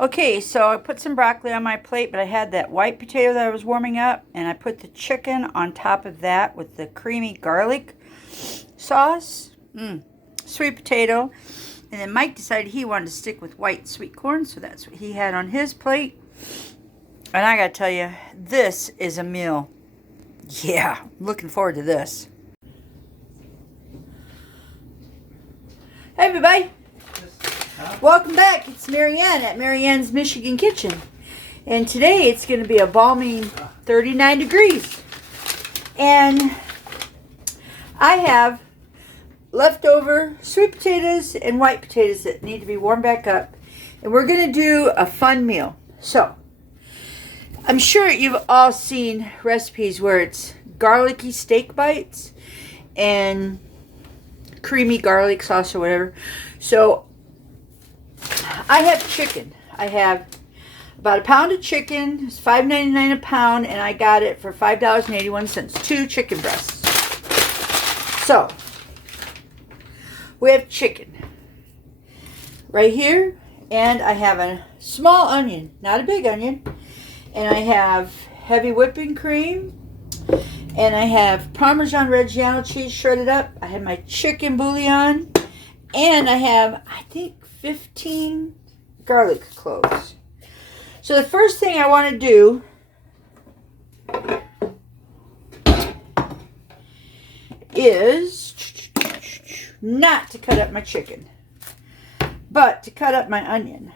Okay, so I put some broccoli on my plate, but I had that white potato that I was warming up, and I put the chicken on top of that with the creamy garlic sauce. Sweet potato. And then Mike decided he wanted to stick with white sweet corn, so that's what he had on his plate. And I gotta tell you, this is a meal. Yeah, I'm looking forward to this. Hey everybody. Welcome back. It's Marianne at Marianne's Michigan Kitchen. And today it's going to be a balmy 39 degrees. And I have leftover sweet potatoes and white potatoes that need to be warmed back up. And we're going to do a fun meal. So, I'm sure you've all seen recipes where it's garlicky steak bites and creamy garlic sauce or whatever. So, I have chicken. I have about a pound of chicken. It's $5.99 a pound, and I got it for $5.81. 2 chicken breasts. So, we have chicken right here, and I have a small onion, not a big onion, and I have heavy whipping cream, and I have Parmesan Reggiano cheese shredded up. I have my chicken bouillon, and I have, I think, 15 garlic cloves. So the first thing I want to do is not to cut up my chicken, but to cut up my onion.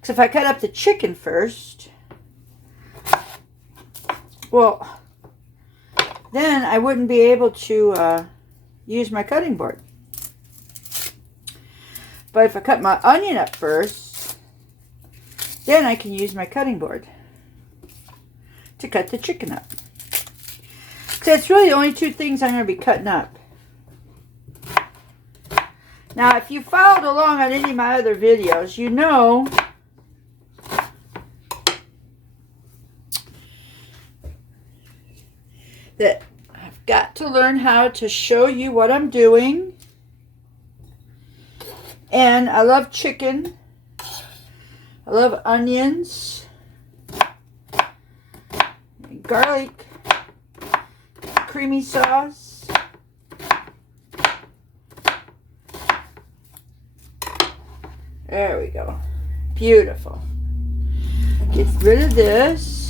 Because if I cut up the chicken first, well, then I wouldn't be able to use my cutting board. But if I cut my onion up first, then I can use my cutting board to cut the chicken up. So it's really the only 2 things I'm going to be cutting up. Now, if you followed along on any of my other videos, you know that I've got to learn how to show you what I'm doing. And I love chicken. I love onions. Garlic. Creamy sauce. There we go. Beautiful. Get rid of this.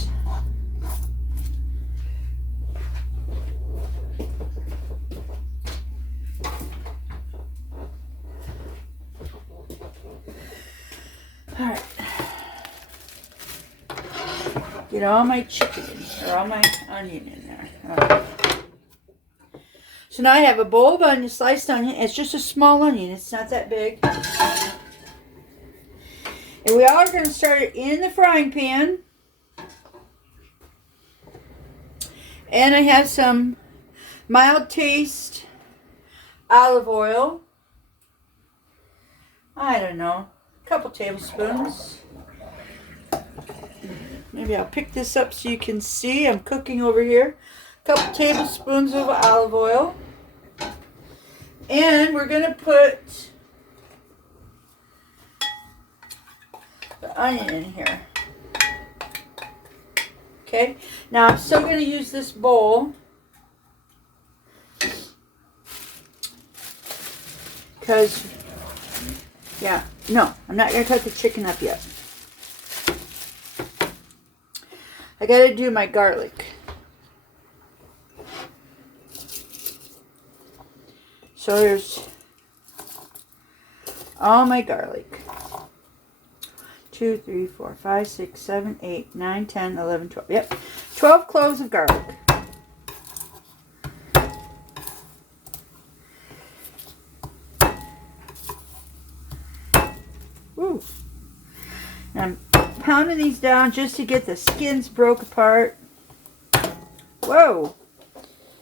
All right. Get all my chicken in here, all my onion in there. All right. So now I have a bowl of onion, sliced onion. It's just a small onion. It's not that big. And we are going to start it in the frying pan. And I have some mild taste olive oil. I don't know. Couple tablespoons. Maybe I'll pick this up so you can see. I'm cooking over here. Couple tablespoons of olive oil. And we're going to put the onion in here. Okay. Now I'm still going to use this bowl because no, I'm not going to cut the chicken up yet. I got to do my garlic. So there's all my garlic. 2, 3, 4, 5, 6, 7, 8, 9, 10, 11, 12. Yep. 12 cloves of garlic. Woo. And I'm pounding these down just to get the skins broke apart. Whoa.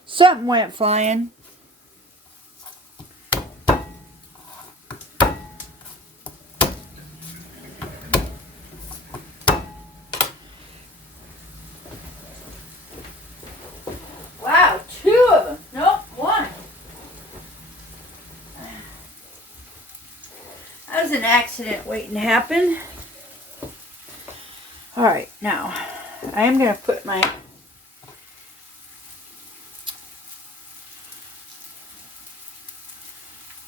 Something went flying. Wow, 2 of them. Nope, 1. That was an an accident waiting to happen. Alright, now I am going to put my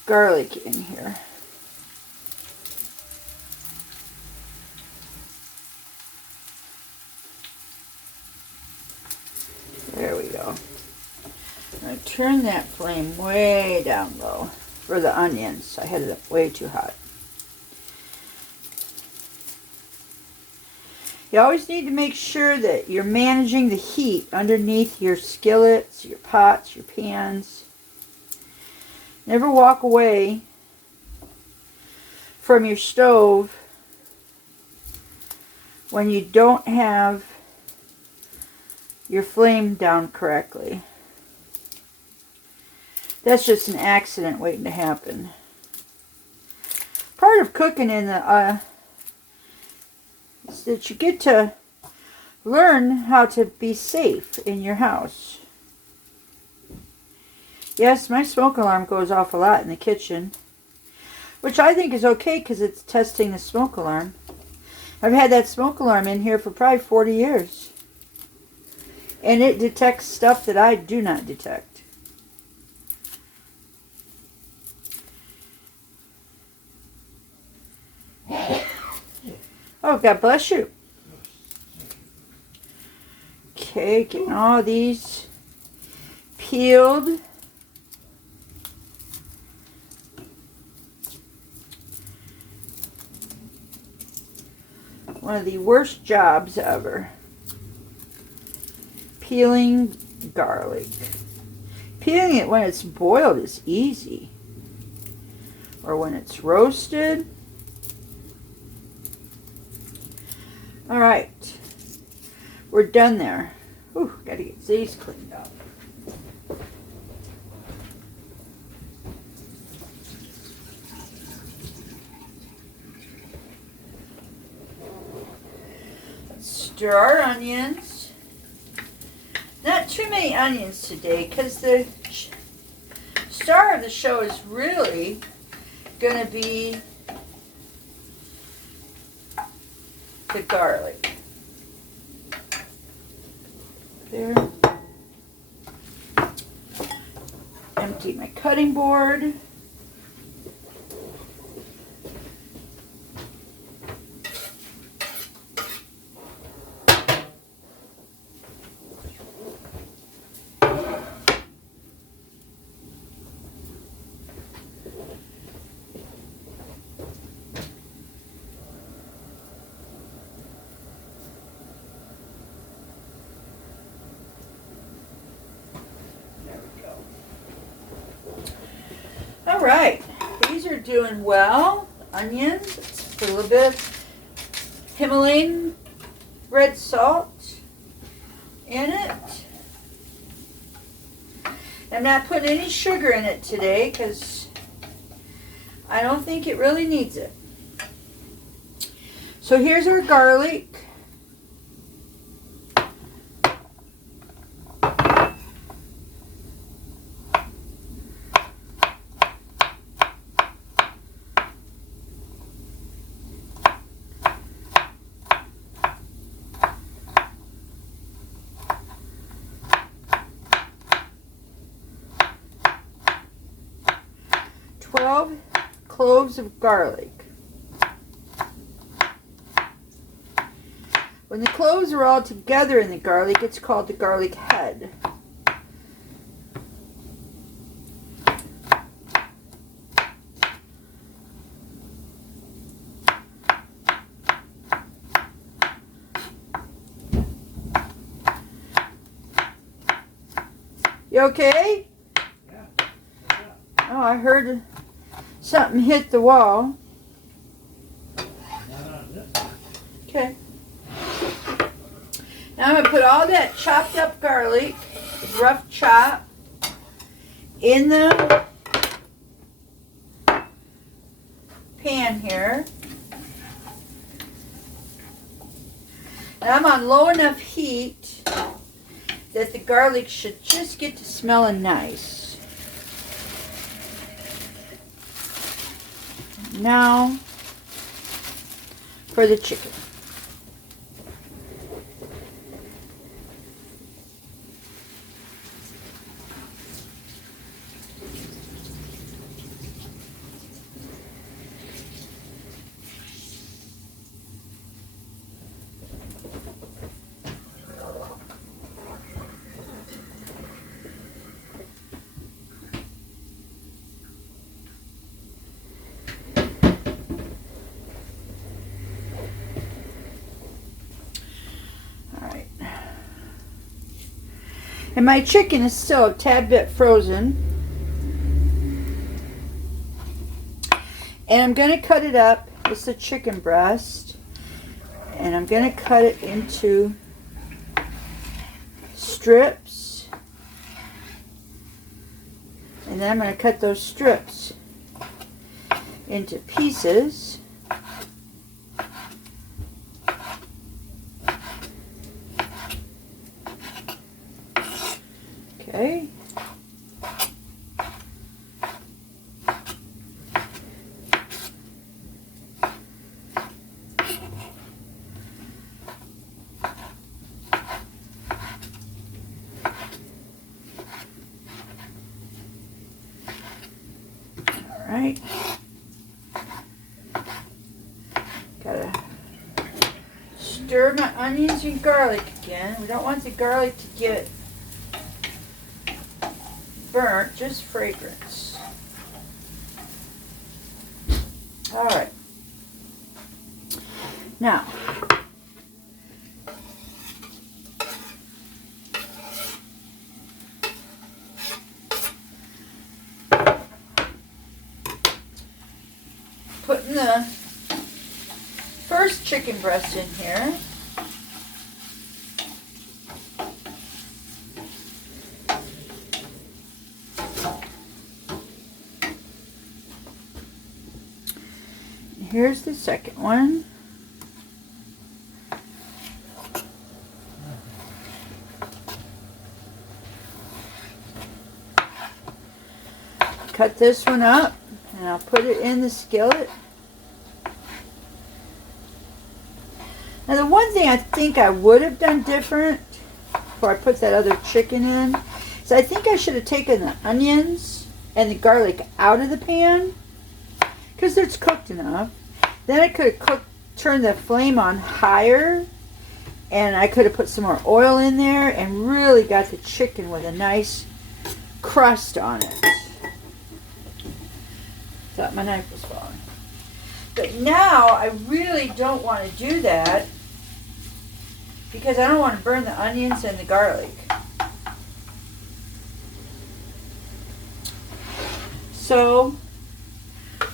garlic in here. There we go. I'm going to turn that flame way down low for the onions. I had it up way too hot. You always need to make sure that you're managing the heat underneath your skillets, your pots, your pans. Never walk away from your stove when you don't have your flame down correctly. That's just an accident waiting to happen. Part of cooking in the is that you get to learn how to be safe in your house. Yes, my smoke alarm goes off a lot in the kitchen, which I think is okay because it's testing the smoke alarm. I've had that smoke alarm in here for probably 40 years. And it detects stuff that I do not detect. Oh, God bless you. Okay, getting all these peeled. One of the worst jobs ever. Peeling garlic. Peeling it when it's boiled is easy. Or when it's roasted. Alright. We're done there. Ooh, gotta get these cleaned up. Let's stir our onions. Not too many onions today because the star of the show is really going to be the garlic. There. Empty my cutting board. All right, these are doing well. Onions, let's put a little bit of Himalayan red salt in it. I'm not putting any sugar in it today because I don't think it really needs it. So here's our garlic. Cloves of garlic. When the cloves are all together in the garlic, it's called the garlic head. You okay? Yeah. Oh, I heard something hit the wall. Okay. Now I'm going to put all that chopped up garlic, rough chop, in the pan here. And I'm on low enough heat that the garlic should just get to smelling nice. Now for the chicken. And my chicken is still a tad bit frozen. And I'm going to cut it up. It's a chicken breast. And I'm going to cut it into strips. And then I'm going to cut those strips into pieces. Okay. All right. Gotta stir my onions and garlic again. We don't want the garlic to get burnt, just fragrance. All right. Now, putting the first chicken breast in here. Here's the second one. Cut this one up and I'll put it in the skillet. Now the one thing I think I would have done different before I put that other chicken in is I think I should have taken the onions and the garlic out of the pan because it's cooked enough. Then I could have turned the flame on higher, and I could have put some more oil in there and really got the chicken with a nice crust on it. Thought my knife was falling. But now I really don't want to do that because I don't want to burn the onions and the garlic. So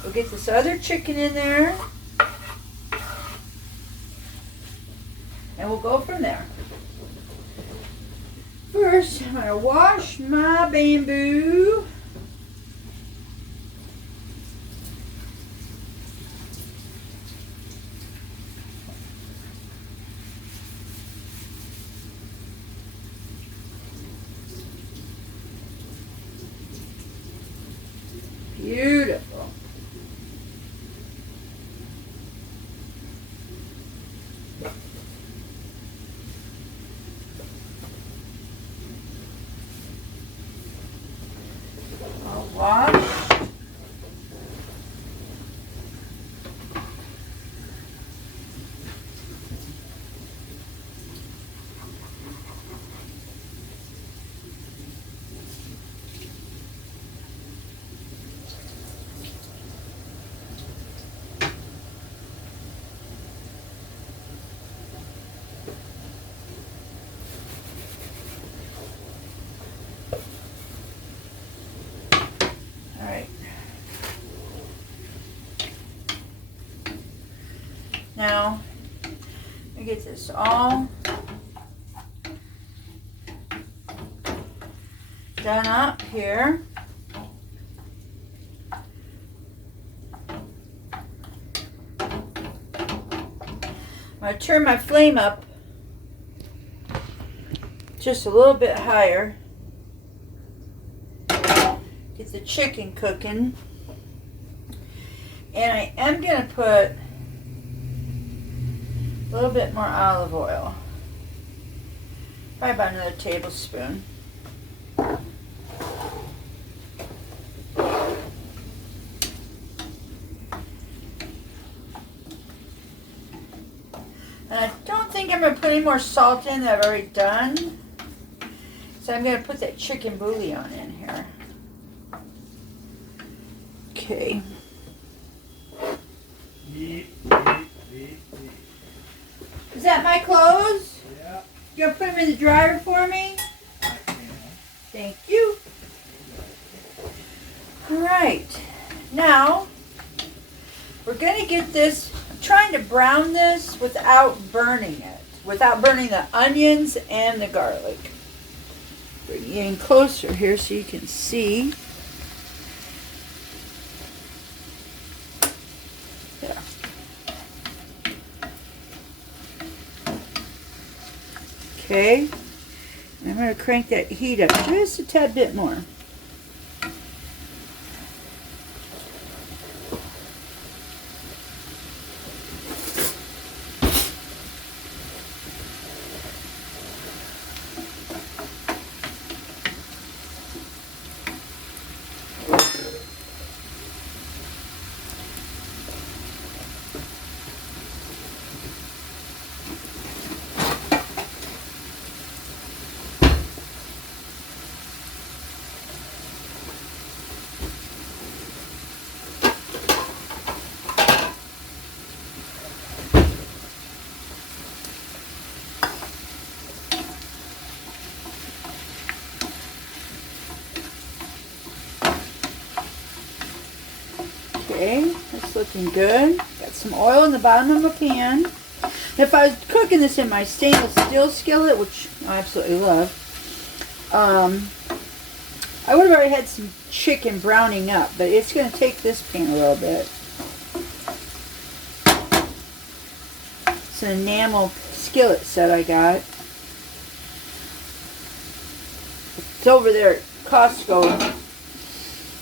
we'll get this other chicken in there. And we'll go from there. First, I'm going to wash my bamboo. Beautiful. All washed. Now, I get this all done up here. I'm going to turn my flame up just a little bit higher. Get the chicken cooking. And I am going to put A little bit more olive oil. Probably about another tablespoon. And I don't think I'm going to put any more salt in that I've already done. So I'm going to put that chicken bouillon in here. Okay. Is that my clothes? Yeah. You going to put them in the dryer for me? I can. Thank you. Alright. Now, we're going to get this, I'm trying to brown this without burning it. Without burning the onions and the garlic. Bring it in closer here so you can see. There. Okay. And I'm going to crank that heat up just a tad bit more. Okay, that's looking good. Got some oil in the bottom of my pan. If I was cooking this in my stainless steel skillet, which I absolutely love, I would have already had some chicken browning up, but it's going to take this pan a little bit. It's an enamel skillet set I got. It's over there at Costco.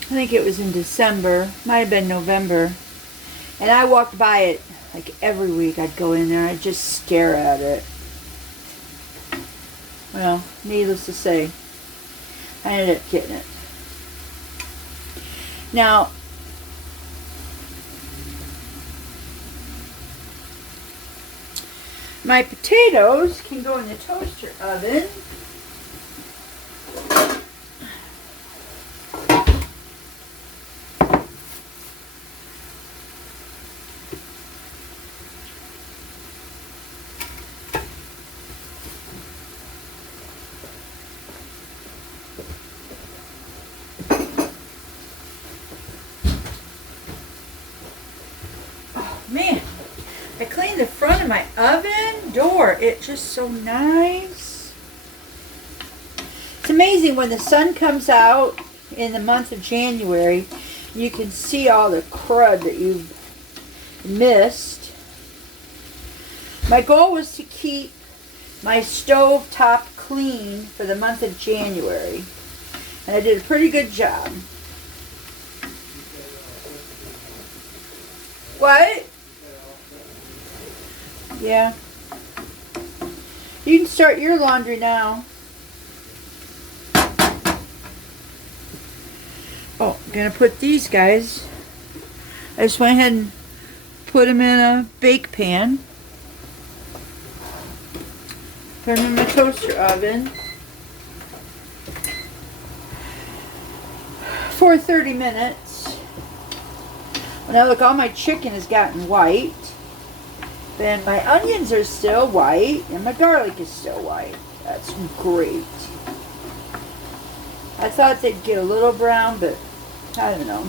I think it was in December, might have been November, and I walked by it like every week. I'd go in there, I'd just stare at it. Well, needless to say, I ended up getting it. Now, my potatoes can go in the toaster oven. Man, I cleaned the front of my oven door. It's just so nice. It's amazing when the sun comes out in the month of January, you can see all the crud that you've missed. My goal was to keep my stove top clean for the month of January, and I did a pretty good job. What? Yeah. You can start your laundry now. Oh, I'm going to put these guys. I just went ahead and put them in a bake pan. Put them in my toaster oven for 30 minutes. Well, now look, all my chicken has gotten white. Then my onions are still white, and my garlic is still white. That's great. I thought they'd get a little brown, but I don't know.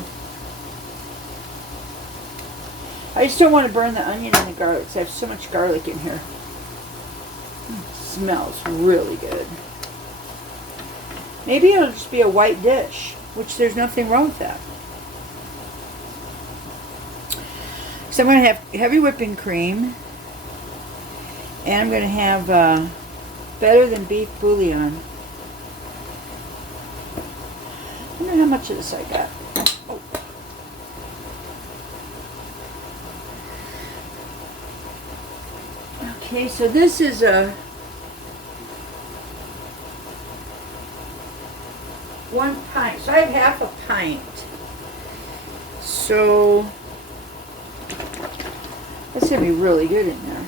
I just don't want to burn the onion and the garlic because I have so much garlic in here. It smells really good. Maybe it'll just be a white dish, which there's nothing wrong with that. So I'm going to have heavy whipping cream, and I'm going to have better than beef bouillon. I wonder how much of this I got. Oh. Okay, so this is a 1 pint. So I have half a pint. So that's gonna be really good in there.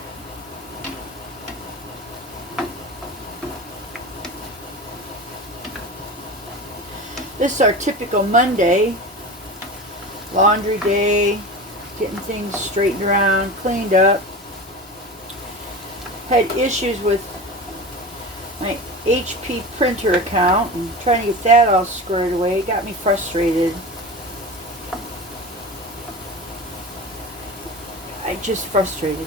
This is our typical Monday laundry day, getting things straightened around, cleaned up. Had issues with my HP printer account and trying to get that all squared away. It got me frustrated. Just frustrated.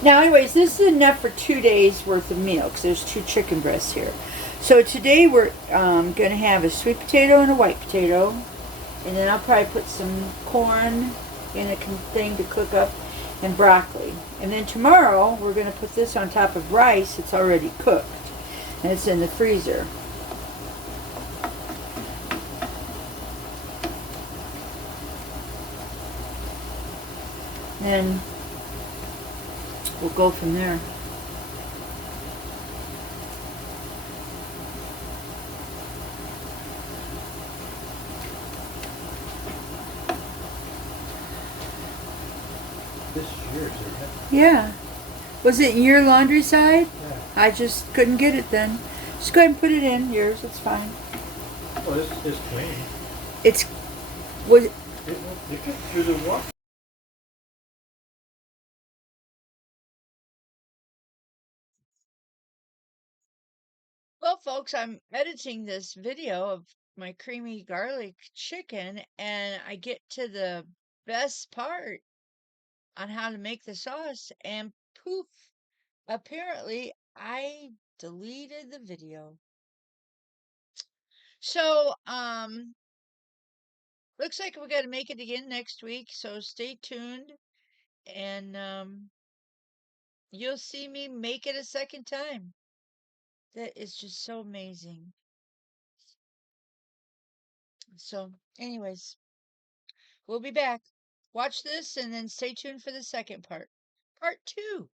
Now, anyways, this is enough for 2 days worth of meal because there's 2 chicken breasts here. So today we're going to have a sweet potato and a white potato, and then I'll probably put some corn in a thing to cook up, and broccoli. And then tomorrow we're going to put this on top of rice. It's already cooked, and it's in the freezer. Then we'll go from there. This is yours, isn't it? Yeah. Was it in your laundry side? Yeah. I just couldn't get it then. Just go ahead and put it in yours. It's fine. Oh, this is clean. It's was It gets through the water. Well, folks, I'm editing this video of my creamy garlic chicken, and I get to the best part on how to make the sauce, and poof, apparently I deleted the video. So, looks like we got to make it again next week, so stay tuned, and you'll see me make it a second time. That is just so amazing. So, anyways, we'll be back. Watch this and then stay tuned for the second part. Part 2.